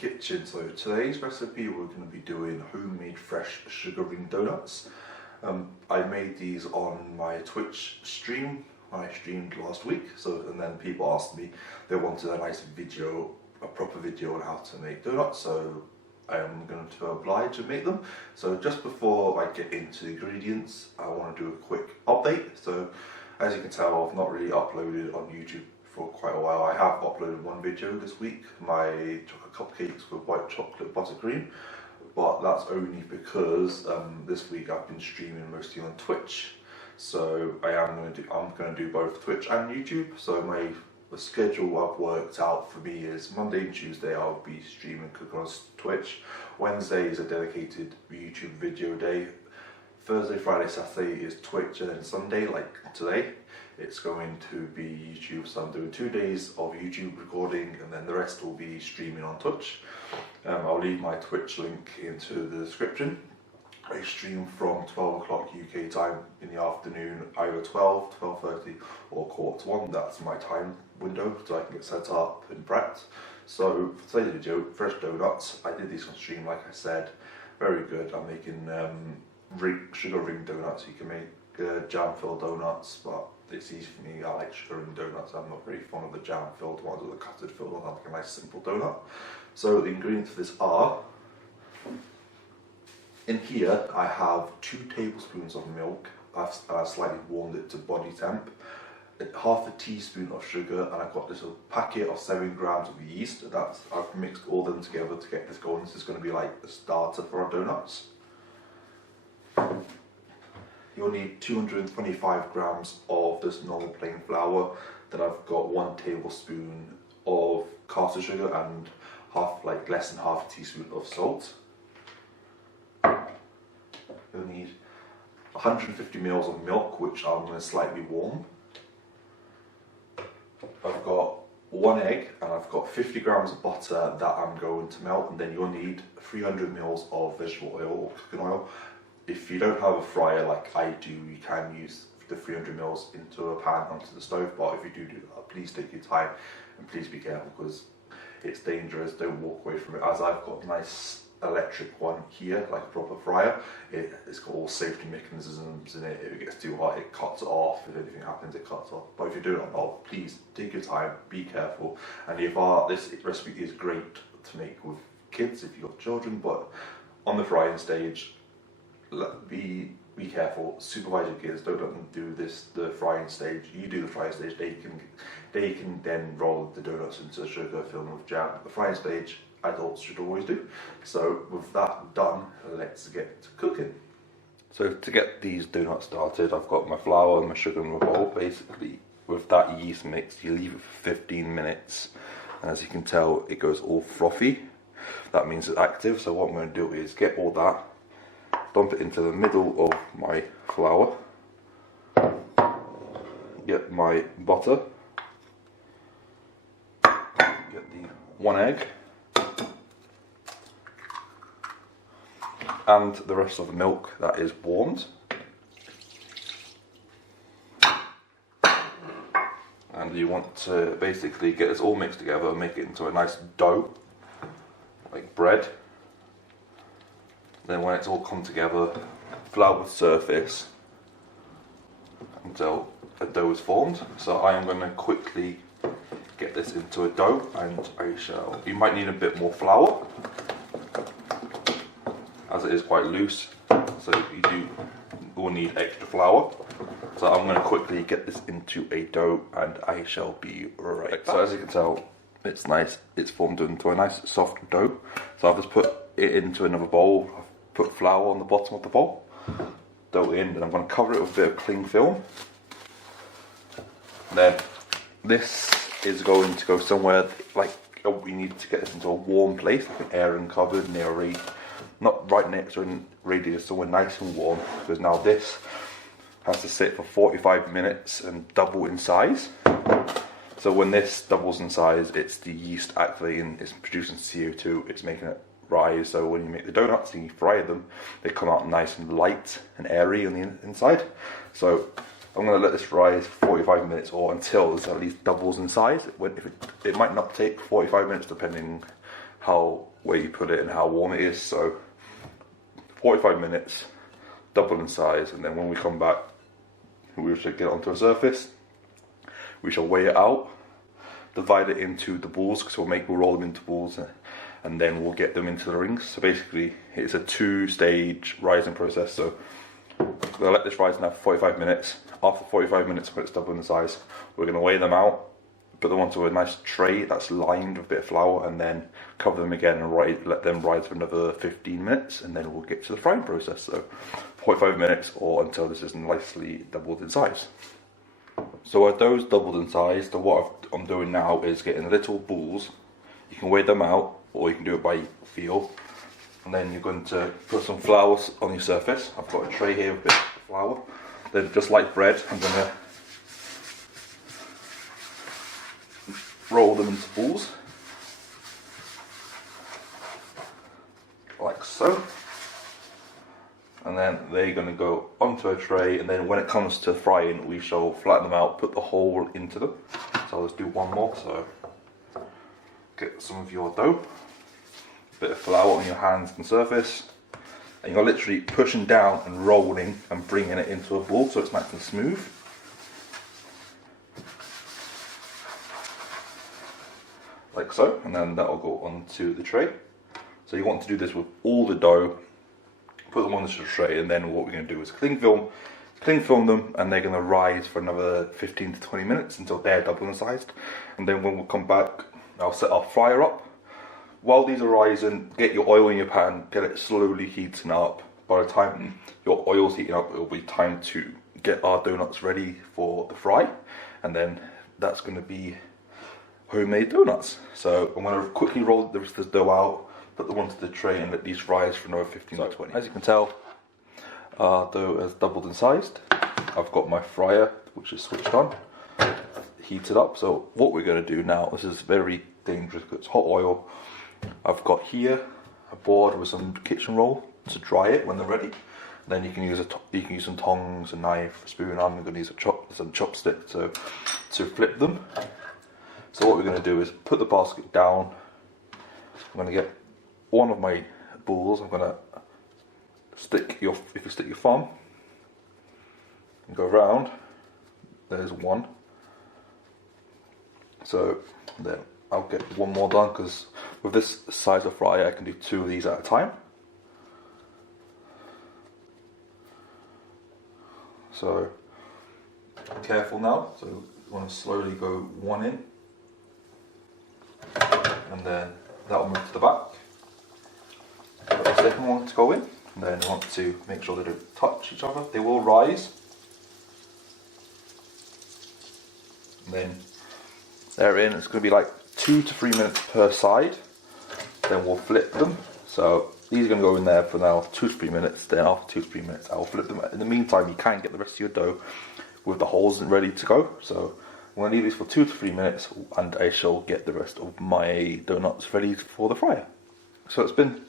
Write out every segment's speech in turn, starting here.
kitchen. So today's recipe we're going to be doing homemade fresh sugar ring donuts. I made these on my Twitch stream when I streamed last week. And then people asked me, they wanted a nice video, a proper video on how to make donuts. So I am going to oblige and make them. So just before I get into the ingredients, I want to do a quick update. So as you can tell, I've not really uploaded on YouTube for quite a while. I have uploaded one video this week, my chocolate cupcakes with white chocolate buttercream, but that's only because this week I've been streaming mostly on Twitch. So I'm going to do both Twitch and YouTube. So the schedule I've worked out for me is Monday and Tuesday I'll be streaming cooking on Twitch. Wednesday is a dedicated YouTube video day. Thursday, Friday, Saturday is Twitch, and then Sunday, like today, it's going to be YouTube. So I'm doing 2 days of YouTube recording, and then the rest will be streaming on Twitch. I'll leave my Twitch link into the description. I stream from 12 o'clock UK time in the afternoon, either 12, 12:30 or 1:15. That's my time window, so I can get set up and prepped. So for today's video, fresh donuts. I did these on stream, like I said, very good. I'm making sugar ring donuts. You can make jam-filled donuts, but it's easy for me. I like sugar ring donuts. I'm not very fond of the jam-filled ones or the custard-filled ones. I like a nice simple donut. So the ingredients for this are, in here I have 2 tablespoons of milk. I've slightly warmed it to body temp. Half a teaspoon of sugar, and I've got this little packet of 7 grams of yeast. I've mixed all them together to get this going. This is going to be like the starter for our donuts. You'll need 225 grams of this normal plain flour. Then I've got 1 tablespoon of caster sugar and less than half a teaspoon of salt. You'll need 150 ml of milk, which I'm going to slightly warm. I've got 1 egg, and I've got 50 grams of butter that I'm going to melt, and then you'll need 300 ml of vegetable oil or cooking oil. If you don't have a fryer like I do, you can use the 300 ml into a pan onto the stove, but if you do that, please take your time and please be careful because it's dangerous. Don't walk away from it, as I've got a nice electric one here, like a proper fryer. It's got all safety mechanisms in it. If it gets too hot, it cuts it off. If anything happens, it cuts off. But if you do it on hot, please take your time, be careful. And this recipe is great to make with kids if you've got children, but on the frying stage, be careful. Supervise your kids. Don't let them do the frying stage. You do the frying stage. They can then roll the donuts into sugar, fill them with jam. The frying stage, adults should always do. So with that done, let's get to cooking. So to get these donuts started, I've got my flour and my sugar in a bowl. Basically, with that yeast mix, you leave it for 15 minutes. And as you can tell, it goes all frothy. That means it's active. So what I'm going to do is get all that, dump it into the middle of my flour, get my butter, get the 1 egg, and the rest of the milk that is warmed. And you want to basically get this all mixed together and make it into a nice dough, like bread. Then when it's all come together, flour the surface until a dough is formed. So I am going to quickly get this into a dough, and you might need a bit more flour, as it is quite loose, so you will need extra flour. So I'm going to quickly get this into a dough, and I shall be right back. So as you can tell, it's nice, it's formed into a nice soft dough. So I've just put it into another bowl. I've put flour on the bottom of the bowl, dough in, and I'm going to cover it with a bit of cling film. Then this is going to go somewhere, we need to get this into a warm place, like an airing cupboard near a not right next to a radiator, somewhere nice and warm, because now this has to sit for 45 minutes and double in size. So when this doubles in size, it's the yeast activating, it's producing CO2, it's making it rise. So when you make the donuts and you fry them, they come out nice and light and airy on the inside. So I'm going to let this rise for 45 minutes or until this at least doubles in size. It might not take 45 minutes depending where you put it and how warm it is. So 45 minutes, double in size, and then when we come back, we should get it onto a surface. We shall weigh it out, divide it into the balls, because we'll roll them into balls, and then we'll get them into the rings. So basically, it's a 2-stage rising process. So we'll let this rise now for 45 minutes. After 45 minutes, when it's double in size, we're going to weigh them out, put them onto a nice tray that's lined with a bit of flour, and then cover them again and let them rise for another 15 minutes, and then we'll get to the frying process. So 45 minutes or until this is nicely doubled in size. So our dough's doubled in size. So what I'm doing now is getting little balls. You can weigh them out, or you can do it by feel. And then you're going to put some flour on your surface. I've got a tray here with a bit of flour. Then just like bread, I'm going to roll them into balls, like so. And then they're going to go onto a tray, and then when it comes to frying, we shall flatten them out, put the hole into them. So let's do one more. So get some of your dough, a bit of flour on your hands and surface, and you're literally pushing down and rolling and bringing it into a ball so it's nice and smooth. Like so, and then that will go onto the tray. So you want to do this with all the dough, put them on the tray, and then what we're going to do is cling film them, and they're going to rise for another 15 to 20 minutes until they're double in size. And then when we come back, I'll set our fryer up. While these are rising, get your oil in your pan, get it slowly heating up. By the time your oil's heating up, it'll be time to get our donuts ready for the fry, and then that's going to be homemade donuts. So I'm going to quickly roll the rest of the dough out, put them onto the tray, and let these rise for another 15 to 20. As you can tell, our dough has doubled in size. I've got my fryer, which is switched on, heated up. So what we're going to do now, this is very dangerous because it's hot oil. I've got here a board with some kitchen roll to dry it when they're ready. Then you can use some tongs, a knife, a spoon. I'm going to use some chopstick to flip them. So what we're going to do is put the basket down. I'm going to get one of my balls. I'm going to stick your thumb and go around. There's one. So then I'll get one more done, because with this size of fryer I can do 2 of these at a time. So careful now. So you want to slowly go one in, and then that will move to the back. Put the second one to go in, and then you want to make sure they don't touch each other. They will rise. And then they're in. It's going to be like 2 to 3 minutes per side. Then we'll flip them. So these are going to go in there for now 2 to 3 minutes. Then after 2 to 3 minutes, I'll flip them. In the meantime, you can get the rest of your dough with the holes ready to go. So I'm going to leave these for 2 to 3 minutes, and I shall get the rest of my donuts ready for the fryer. So it's been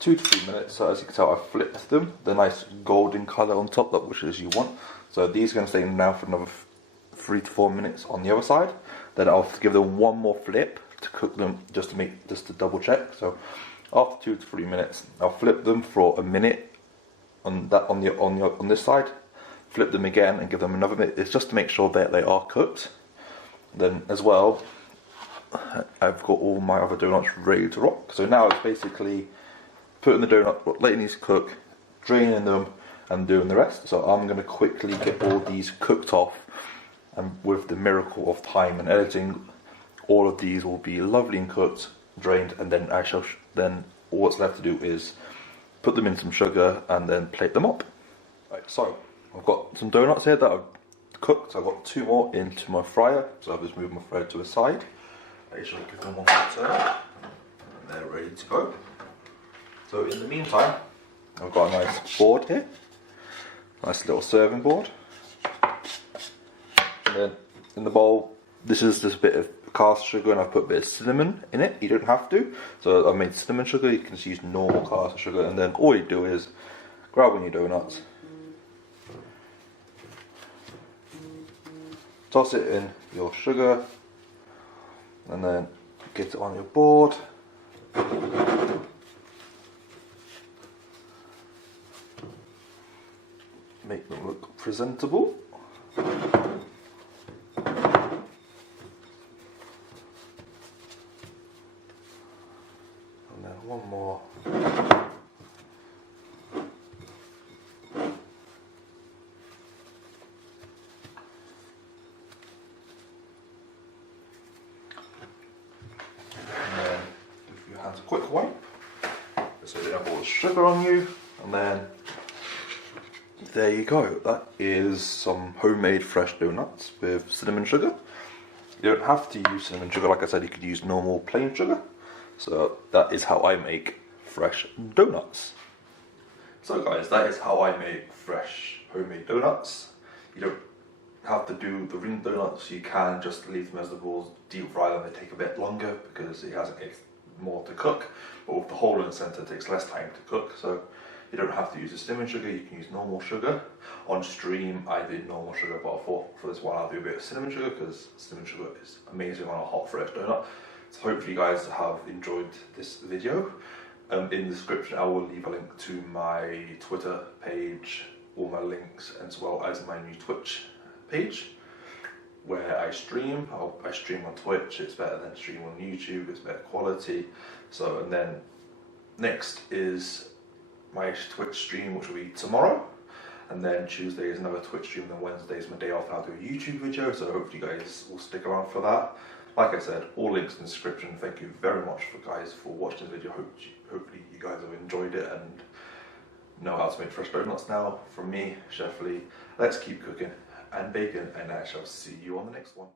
2 to 3 minutes. So as you can tell, I flipped them. The nice golden colour on top, which is you want. So these are going to stay now for another 3 to 4 minutes on the other side. Then I'll give them one more flip to cook them, just to double check. So after 2 to 3 minutes, I'll flip them for a minute on this side. Flip them again and give them another minute. It's just to make sure that they are cooked. Then as well, I've got all my other donuts ready to rock. So now it's basically putting the donut, letting these cook, draining them, and doing the rest. So I'm going to quickly get all these cooked off, and with the miracle of time and editing, all of these will be lovely and cooked, drained, and then then all what's left to do is put them in some sugar and then plate them up. Right, so I've got some donuts here that I've cooked. I've got 2 more into my fryer, so I've just moved my fryer to a side. I shall give them one more turn, and they're ready to go. So in the meantime, I've got a nice board here, nice little serving board. And then in the bowl, this is just a bit of caster sugar, and I've put a bit of cinnamon in it. You don't have to. So I've made cinnamon sugar. You can just use normal caster sugar, and then all you do is grab one of your donuts, toss it in your sugar, and then get it on your board. Make them look presentable. And then one more. And then give your hands a quick wipe so you don't have all the sugar on you, and then there you go. That is some homemade fresh donuts with cinnamon sugar. You don't have to use cinnamon sugar, like I said, you could use normal plain sugar. So that is how I make fresh donuts. So guys, that is how I make fresh homemade donuts. You don't have to do the ring donuts, you can just leave them as the balls, deep fry them. They take a bit longer because it has more to cook, but with the hole in the centre it takes less time to cook, so you don't have to use the cinnamon sugar, you can use normal sugar. On stream I did normal sugar, but I thought for this one I'll do a bit of cinnamon sugar because cinnamon sugar is amazing on a hot fresh donut. So hopefully you guys have enjoyed this video. In the description I will leave a link to my Twitter page, all my links, as well as my new Twitch page where I stream. I stream on Twitch, it's better than stream on YouTube, it's better quality. So, and then next is my Twitch stream, which will be tomorrow, and then Tuesday is another Twitch stream, and then Wednesday is my day off and I'll do a YouTube video, so hopefully you guys will stick around for that. Like I said, all links in the description. Thank you very much for watching this video. Hopefully you guys have enjoyed it and know how to make fresh donuts now. From me, Chef Lee, let's keep cooking and baking, and I shall see you on the next one.